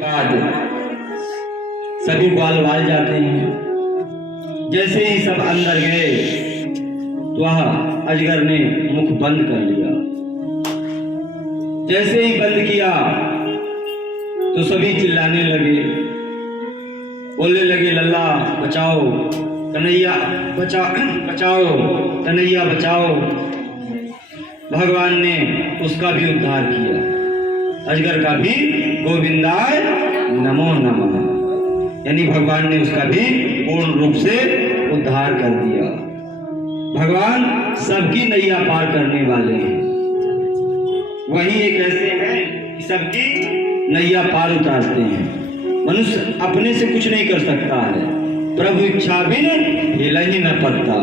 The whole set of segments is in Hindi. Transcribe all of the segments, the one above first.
बाद सभी ग्वाल वाल जाते हैं। जैसे ही सब अंदर गए तो वह अजगर ने मुख बंद कर लिया। जैसे ही बंद किया तो सभी चिल्लाने लगे, बोलने लगे, लल्ला बचाओ, कन्हैया बचाओ, कन्हैया बचाओ। भगवान ने उसका भी उद्धार किया, अजगर का भी गोविंदाय नमो नमः, यानी भगवान ने उसका भी पूर्ण रूप से उद्धार कर दिया। भगवान सबकी नैया पार करने वाले हैं। वही एक ऐसे हैं कि सबकी नैया पार उतारते हैं। मनुष्य अपने से कुछ नहीं कर सकता है, प्रभु इच्छा बिन हिला ही न पड़ता।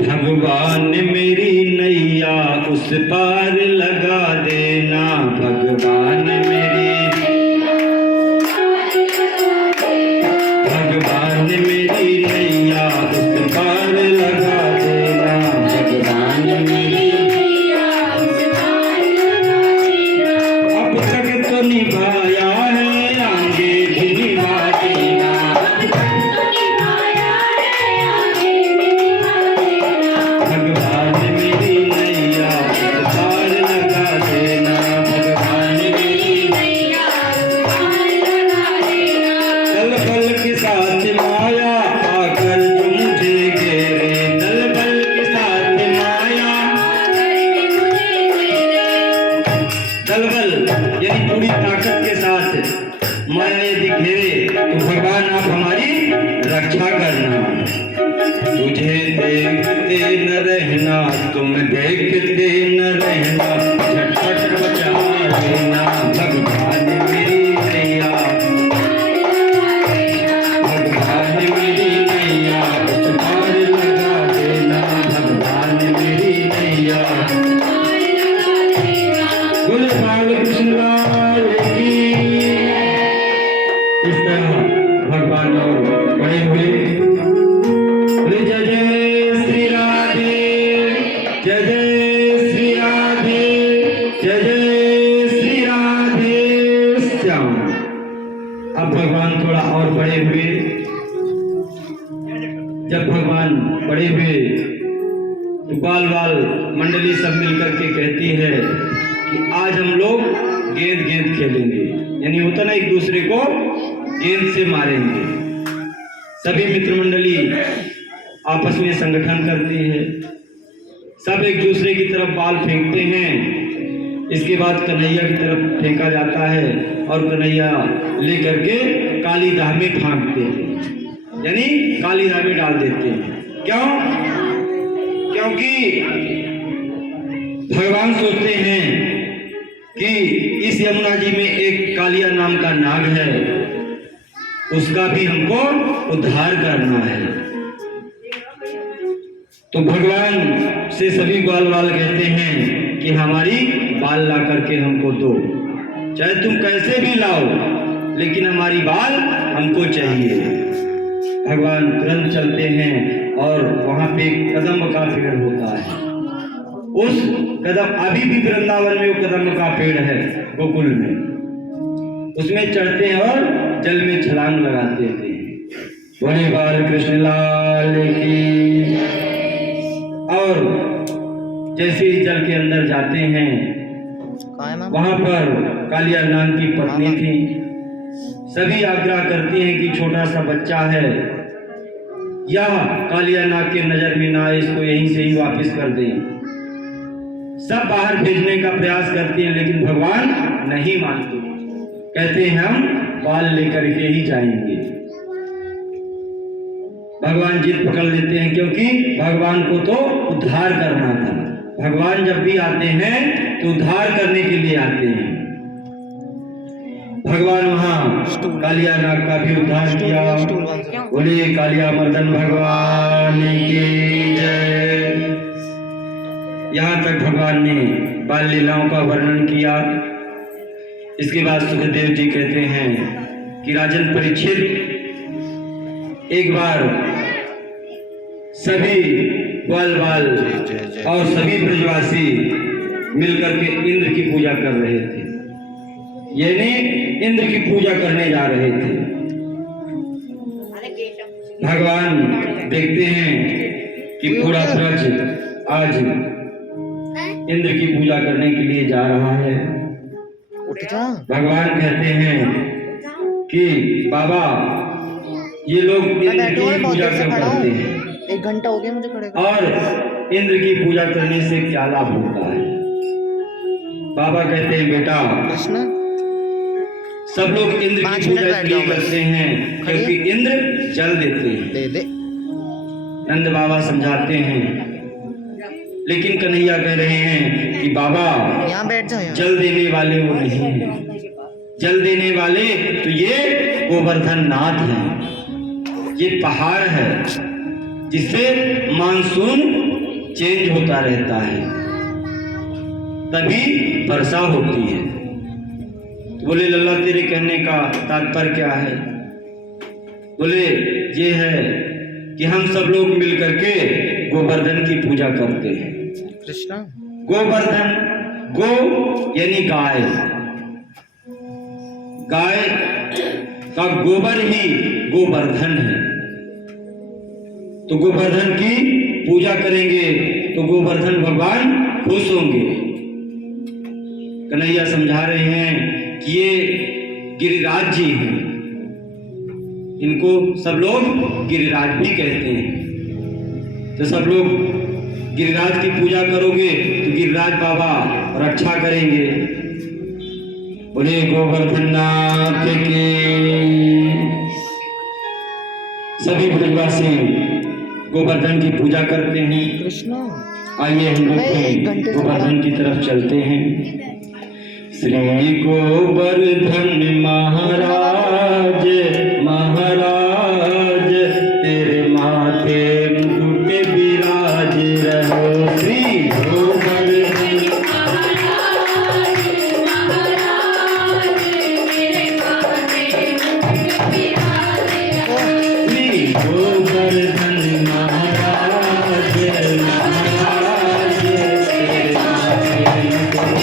भगवान मेरी नैया उस पार लगा देना, भगवान मेरी नैया उस पार लगा देना, भगवान मेरी अब तक तो निभाया है, आगे भी निभा देना, भगवान मेरी नैया उस पार लगा देना, भगवान मेरी नैया उस पार लगा देना। दल बल के साथ माया आकर जो मुझे घेरे, दल बल के साथ माया दल बल यानी पूरी ताकत के साथ माया यदि घेरे तो भगवान आप हमारी रक्षा करना। तुझे देखते न रहना, तुम देखते न रहना, झटपट बचा लेना, भगवान मेरी नैया, भगवान मेरी नैया उस पार लगा देना, भगवान मेरी नैया। बोले बाल कृष्ण लाल की। इस तरह भगवान और बड़े हुए। जय जय श्री राधे, जय जय श्री राधे, जय जय श्री राधे श्याम। अब भगवान थोड़ा और बड़े हुए। जब भगवान बड़े हुए तो बाल बाल मंडली सब मिलकर के कहती है कि आज हम लोग गेंद गेंद खेलेंगे, यानी होता ना एक दूसरे को गेंद से मारेंगे। सभी मित्र मंडली आपस में संगठन करती है, सब एक दूसरे की तरफ बाल फेंकते हैं। इसके बाद कन्हैया की तरफ फेंका जाता है और कन्हैया लेकर के काली दाह में फांकते हैं, यानी काली दाह में डाल देते हैं। क्यों? क्योंकि भगवान सोचते हैं कि इस यमुना जी में एक कालिया नाम का नाग है, उसका भी हमको उद्धार करना है। तो भगवान से सभी ग्वाल वाल कहते हैं कि हमारी बाल ला करके हमको दो, चाहे तुम कैसे भी लाओ, लेकिन हमारी बाल हमको चाहिए। भगवान तुरंत चलते हैं और वहां पे कदम का पेड़ होता है। उस कदम अभी भी वृंदावन में वो कदम का पेड़ है, गोकुल में, उसमें चढ़ते हैं और जल में छलांग लगाते थे। बोले बाल कृष्ण लाल की। और जैसे ही जल के अंदर जाते हैं वहां पर कालिया नाग की पत्नी थी। सभी आग्रह करती हैं कि छोटा सा बच्चा है, या कालिया नाग के नजर में ना, इसको यहीं से ही वापस कर दें। सब बाहर भेजने का प्रयास करती हैं, लेकिन भगवान नहीं मानते, कहते हैं हम बाल लेकर के ही जाएंगे। भगवान जिद पकड़ लेते हैं, क्योंकि भगवान को तो उद्धार करना था। भगवान जब भी आते हैं तो उद्धार करने के लिए आते हैं। भगवान वहां कालिया नाग का भी उद्धार किया। बोले कालिया मर्दन भगवान की जय। यहाँ तक भगवान ने बाल लीलाओं का वर्णन किया। इसके बाद सुखदेव जी कहते हैं कि राजन परीक्षित, एक बार सभी ग्वाल बाल और सभी ब्रजवासी मिलकर के इंद्र की पूजा कर रहे थे। यानी इंद्र की पूजा करने जा रहे थे। भगवान देखते हैं कि पूरा ब्रज आज इंद्र की पूजा करने के लिए जा रहा है। भगवान कहते हैं कि बाबा ये लोग इंद्र की पूजा क्यों करते हैं? 1 घंटा हो गया मुझे खड़े और इंद्र की पूजा करने से क्या लाभ होता है? बाबा कहते हैं बेटा कृष्ण सब लोग इंद्र की पूजा इसलिए करते हैं क्योंकि इंद्र जल देते हैं। दे दे। नंद बाबा समझाते हैं, लेकिन कन्हैया कह रहे हैं कि बाबा यहाँ बैठ जाओ। जल देने वाले वो नहीं है, जल देने वाले तो ये गोवर्धन नाथ हैं। ये पहाड़ है जिससे मानसून चेंज होता रहता है, तभी वर्षा होती है। तो बोले लल्ला तेरे कहने का तात्पर्य क्या है? बोले ये है कि हम सब लोग मिल करके गोवर्धन की पूजा करते हैं। कृष्णा गोवर्धन, गो यानी गाय, गाय का गोबर ही गोवर्धन है। तो गोवर्धन की पूजा करेंगे तो गोवर्धन भगवान खुश होंगे। कन्हैया समझा रहे हैं कि ये गिरिराज जी हैं, इनको सब लोग गिरिराज भी कहते हैं। तो सब लोग गिरिराज की पूजा करोगे तो गिरिराज बाबा रक्षा करेंगे। बोले गोवर्धन नाथ के सभी ब्रजवासी गोवर्धन की पूजा करते हैं। कृष्णा आइए हम लोग गोवर्धन की तरफ चलते हैं। श्री गोवर्धन महाराज महाराज तेरे माथे मुकुट विराज रहो। श्री गोवर्धन महाराज महाराज तेरे माथे मुकुट विराज रहो। श्री गोवर्धन महाराज महाराज तेरे माथे मुकुट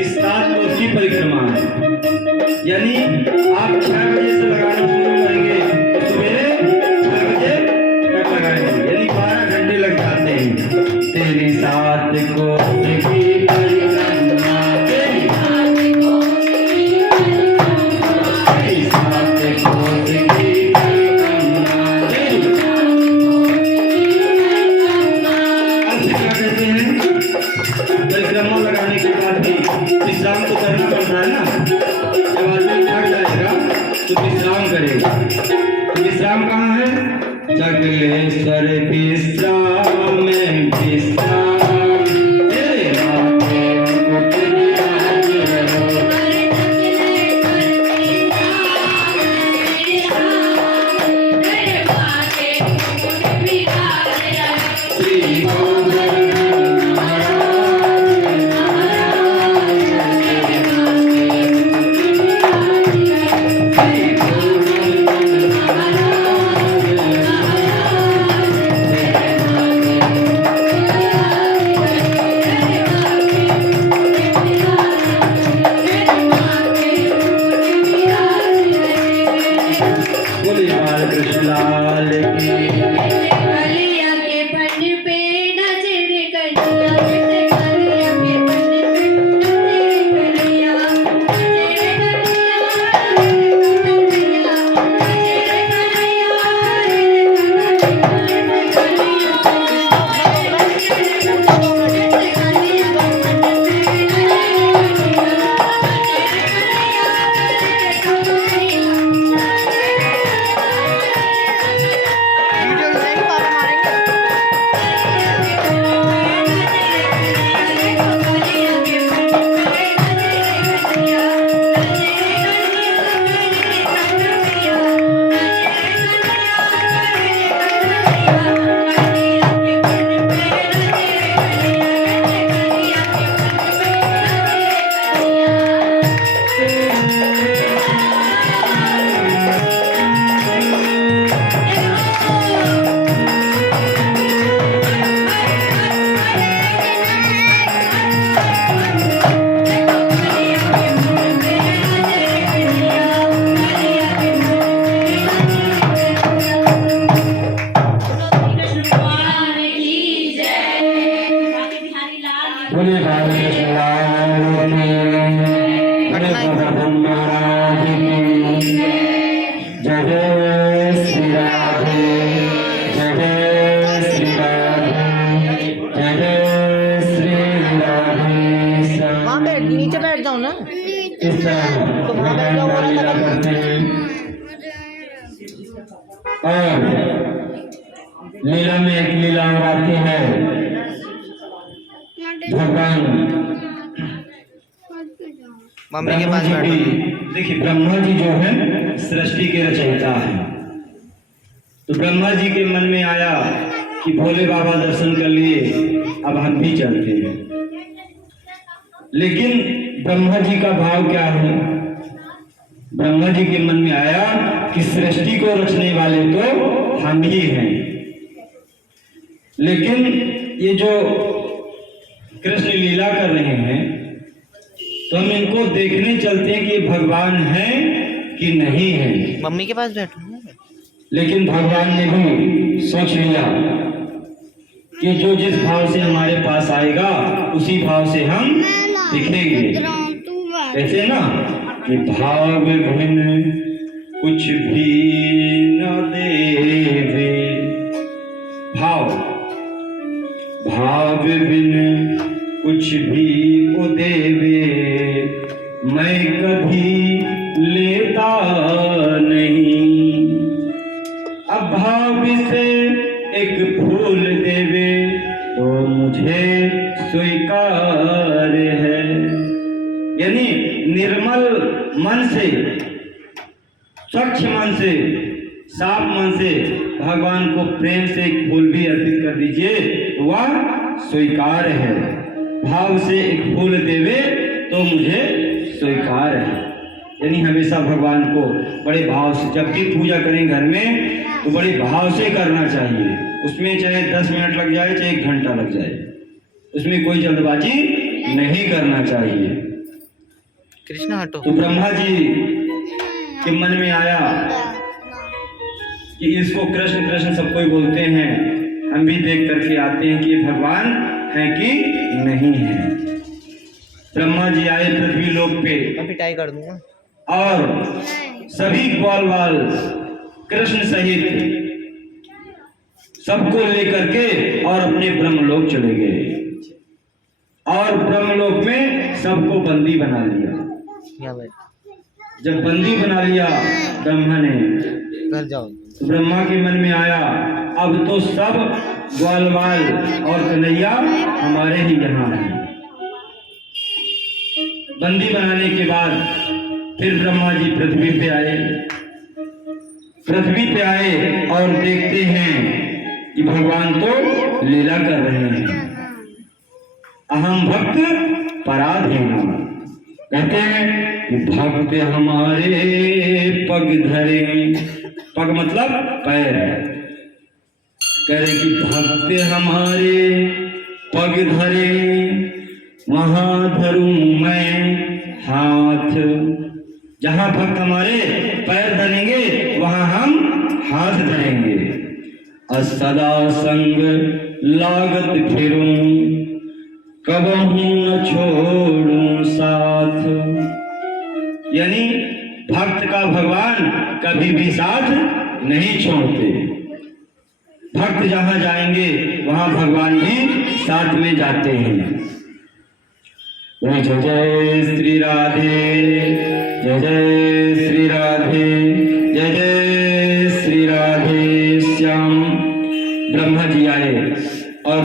इस 7 कोस की परिक्रमा है। यानी आप 6 बजे से लगाना शुरू करेंगे तो सवेरे 6 बजे तक लगाएंगे, यानी 12 घंटे लग जाते हैं। तेरी 7 कोस की परिक्रमा, तेरी 7 कोस की परिक्रमा, तेरी 7 कोस की परिक्रमा, तेरी 7 कोस की परिक्रमा। अब क्या कहते हैं, परिक्रमा लगाने के बाद भी विश्राम तो करना पड़ता है ना। जब आदमी थक जाएगा तो विश्राम करेगा। तो विश्राम कहाँ है? जगलेश्वर विश्राम में विश्राम, तेरे माथे मुकुट विराज रहो। श्री गोवर्धन बोले बालकृष्ण लाल की। कलिया के पन पे नजर कलिया, कलिया के पन पे नजर कलिया, नजर कलिया, वीडियो डिजाइन पापा मारेंगे। बोले बालकृष्ण लाल की। बोले गोवर्धन महाराज की। जय जय श्री राधे, जय जय श्री राधे, जय जय श्री राधे। वहाँ बैठ, नीचे बैठ जाओ ना। इस तरह भगवान का लीला करते हैं और लीला में एक लीला और आती है। भगवान मम्मी के पास ब्रह्मा जी बैठो। की- देखिए ब्रह्मा जी जो है सृष्टि के रचयिता है। तो ब्रह्मा जी के मन में आया कि भोले बाबा दर्शन कर लिए, अब हम भी चलते हैं। लेकिन ब्रह्मा जी का भाव क्या है? ब्रह्मा जी के मन में आया कि सृष्टि को रचने वाले तो हम ही हैं, लेकिन ये जो कृष्ण लीला कर रहे हैं तो हम इनको देखने चलते हैं कि ये भगवान हैं कि नहीं हैं। मम्मी के पास बैठो ना। लेकिन भगवान ने भी सोच लिया कि जो जिस भाव से हमारे पास आएगा उसी भाव से हम दिखेंगे। ऐसे ना कि भाव भिन्न कुछ भी न देवे, भाव भिन्न कुछ भी को देवे, मैं कभी लेता नहीं। अब भाव से एक फूल देवे तो मुझे स्वीकार है। यानी निर्मल मन से, स्वच्छ मन से, साफ मन से भगवान को प्रेम से एक फूल भी अर्पित कर दीजिए तो वह स्वीकार है। भाव से एक फूल देवे तो मुझे स्वीकार है। यानी हमेशा भगवान को बड़े भाव से, जब भी पूजा करें घर में तो बड़े भाव से करना चाहिए। उसमें चाहे 10 मिनट लग जाए चाहे 1 घंटा लग जाए, उसमें कोई जल्दबाजी नहीं करना चाहिए। कृष्ण हटो। तो ब्रह्मा जी के मन में आया कि इसको कृष्ण कृष्ण सब कोई बोलते हैं, हम भी देख करके आते हैं कि ये भगवान है कि नहीं है। ब्रह्मा जी आए पृथ्वी लोक पे मैं पिटाई कर दूंगा। और सभी ग्वालवाल कृष्ण सहित सबको लेकर के और अपने ब्रह्मलोक चले गए और ब्रह्मलोक में सबको बंदी बना लिया। यहाँ बैठ, जब बंदी बना लिया ब्रह्मा ने, घर जाओ। तो ब्रह्मा के मन में आया अब तो सब ग्वालवाल और कन्हैया हमारे ही यहाँ हैं। बंदी बनाने के बाद फिर ब्रह्मा जी पृथ्वी पे आए। पृथ्वी पे आए और देखते हैं कि भगवान तो लीला कर रहे हैं। अहम भक्त पराधीन, कहते हैं कि भक्त हमारे पग धरे, पग मतलब पैर, कह रहे कि भक्त हमारे पग धरे वहां धरूं मैं हाथ। जहां भक्त हमारे पैर धरेंगे वहां हम हाथ धरेंगे। सदा संग लागत फिरूं कबहू न छोड़ूं साथ, यानी भक्त का भगवान कभी भी साथ नहीं छोड़ते। भक्त जहां जाएंगे वहां भगवान भी साथ में जाते हैं। जय जय श्री राधे, जय जय श्री राधे, जय जय श्री राधे श्याम। ब्रह्मा जी आए